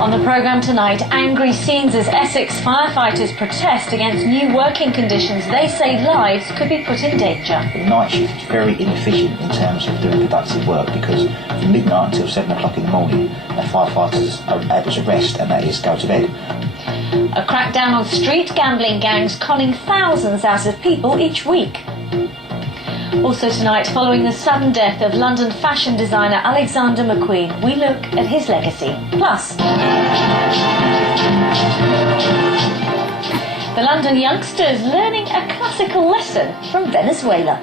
On the programme tonight, angry scenes as Essex firefighters protest against new working conditions they say lives could be put in danger. The night shift is very inefficient in terms of doing productive work because from midnight until 7 o'clock in the morning, our firefighters are able to rest, and that is go to bed. A crackdown on street gambling gangs conning thousands out of people each week. Also tonight, following the sudden death of London fashion designer Alexander McQueen, we look at his legacy. Plus, the London youngsters learning a classical lesson from Venezuela.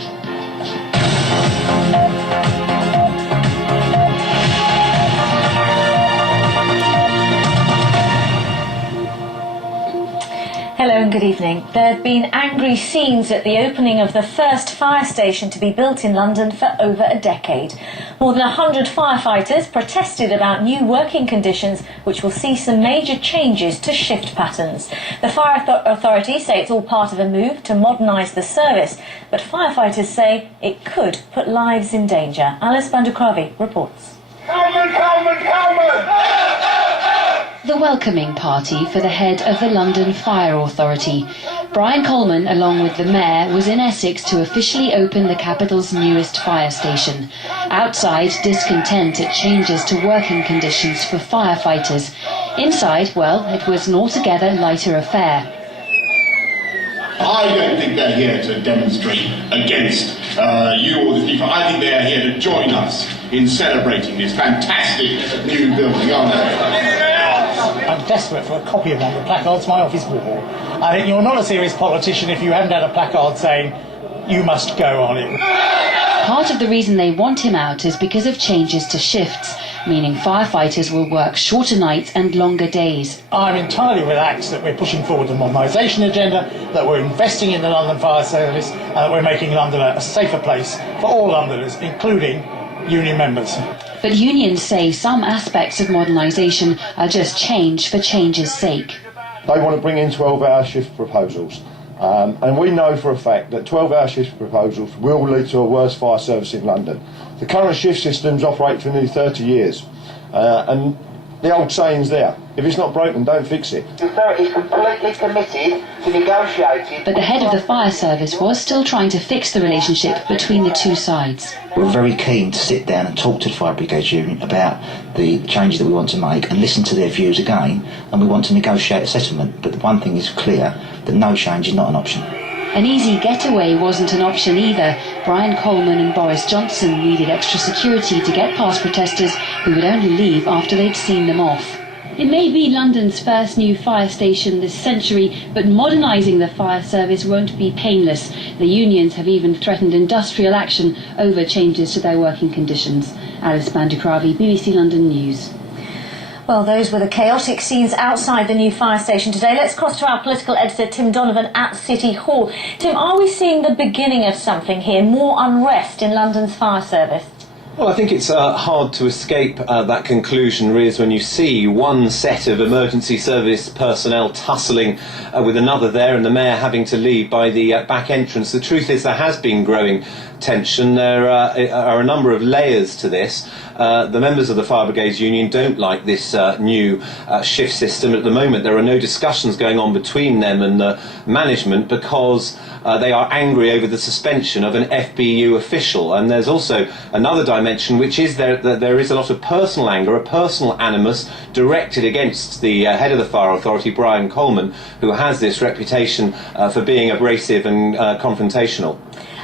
Hello and good evening. There have been angry scenes at the opening of the first fire station to be built in London for over a decade. More than 100 firefighters protested about new working conditions which will see some major changes to shift patterns. The Fire Authority say it's all part of a move to modernise the service, but firefighters say it could put lives in danger. Alice Bandukravi reports. Coleman! The welcoming party for the head of the London Fire Authority. Brian Coleman, along with the Mayor, was in Essex to officially open the capital's newest fire station. Outside, discontent at changes to working conditions for firefighters. Inside, well, it was an altogether lighter affair. I don't think they're here to demonstrate against you or the people. I think they're here to join us in celebrating this fantastic new building, aren't they? I'm desperate for a copy of one of the placards my office wore. I think you're not a serious politician if you haven't had a placard saying, "You must go" on it. Part of the reason they want him out is because of changes to shifts, meaning firefighters will work shorter nights and longer days. I'm entirely relaxed that we're pushing forward the modernisation agenda, that we're investing in the London Fire Service, and that we're making London a safer place for all Londoners, including union members. But unions say some aspects of modernisation are just change for change's sake. They want to bring in 12-hour shift proposals. And we know for a fact that 12-hour shift proposals will lead to a worse fire service in London. The current shift systems operate for nearly 30 years. And the old saying's there, if it's not broken, don't fix it. The authority is completely committed to negotiating. But the head of the fire service was still trying to fix the relationship between the two sides. We're very keen to sit down and talk to the Fire Brigades Union about the changes that we want to make and listen to their views again, and we want to negotiate a settlement. But the one thing is clear, that no change is not an option. An easy getaway wasn't an option either. Brian Coleman and Boris Johnson needed extra security to get past protesters who would only leave after they'd seen them off. It may be London's first new fire station this century, but modernising the fire service won't be painless. The unions have even threatened industrial action over changes to their working conditions. Alice Bandukravi, BBC London News. Well, those were the chaotic scenes outside the new fire station today. Let's cross to our political editor, Tim Donovan, at City Hall. Tim, are we seeing the beginning of something here, more unrest in London's fire service? Well, I think it's hard to escape that conclusion, Riz, when you see one set of emergency service personnel tussling with another there and the Mayor having to leave by the back entrance. The truth is there has been growing tension. There are a number of layers to this. The members of the Fire Brigades Union don't like this new shift system. At the moment, there are no discussions going on between them and the management because they are angry over the suspension of an FBU official. And there's also another dimension, which is that there is a lot of personal anger, a personal animus directed against the head of the Fire Authority, Brian Coleman, who has this reputation for being abrasive and confrontational.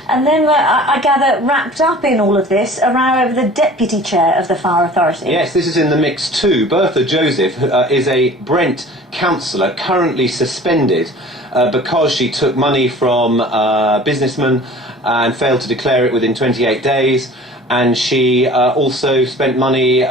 And then, I gather, wrapped up in all of this, a row over the deputy chair of the Fire Authority. Yes, this is in the mix too. Bertha Joseph is a Brent councillor currently suspended because she took money from businessmen and failed to declare it within 28 days. And she also spent money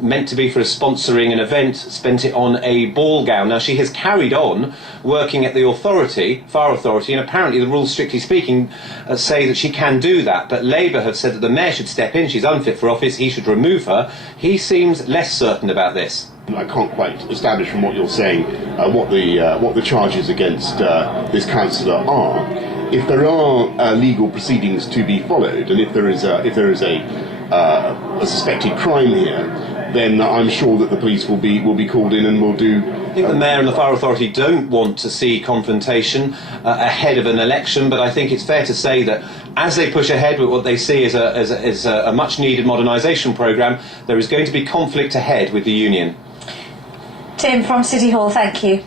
meant to be for sponsoring an event, spent it on a ball gown. Now, she has carried on working at the Fire Authority, and apparently the rules, strictly speaking, say that she can do that. But Labour have said that the Mayor should step in. She's unfit for office. He should remove her. He seems less certain about this. I can't quite establish from what you're saying what the charges against this councillor are. If there are legal proceedings to be followed, and if there is a suspected crime here, then I'm sure that the police will be called in and will do. I think the Mayor and the Fire Authority don't want to see confrontation ahead of an election, but I think it's fair to say that as they push ahead with what they see as a much-needed modernisation programme, there is going to be conflict ahead with the union. Tim from City Hall, thank you.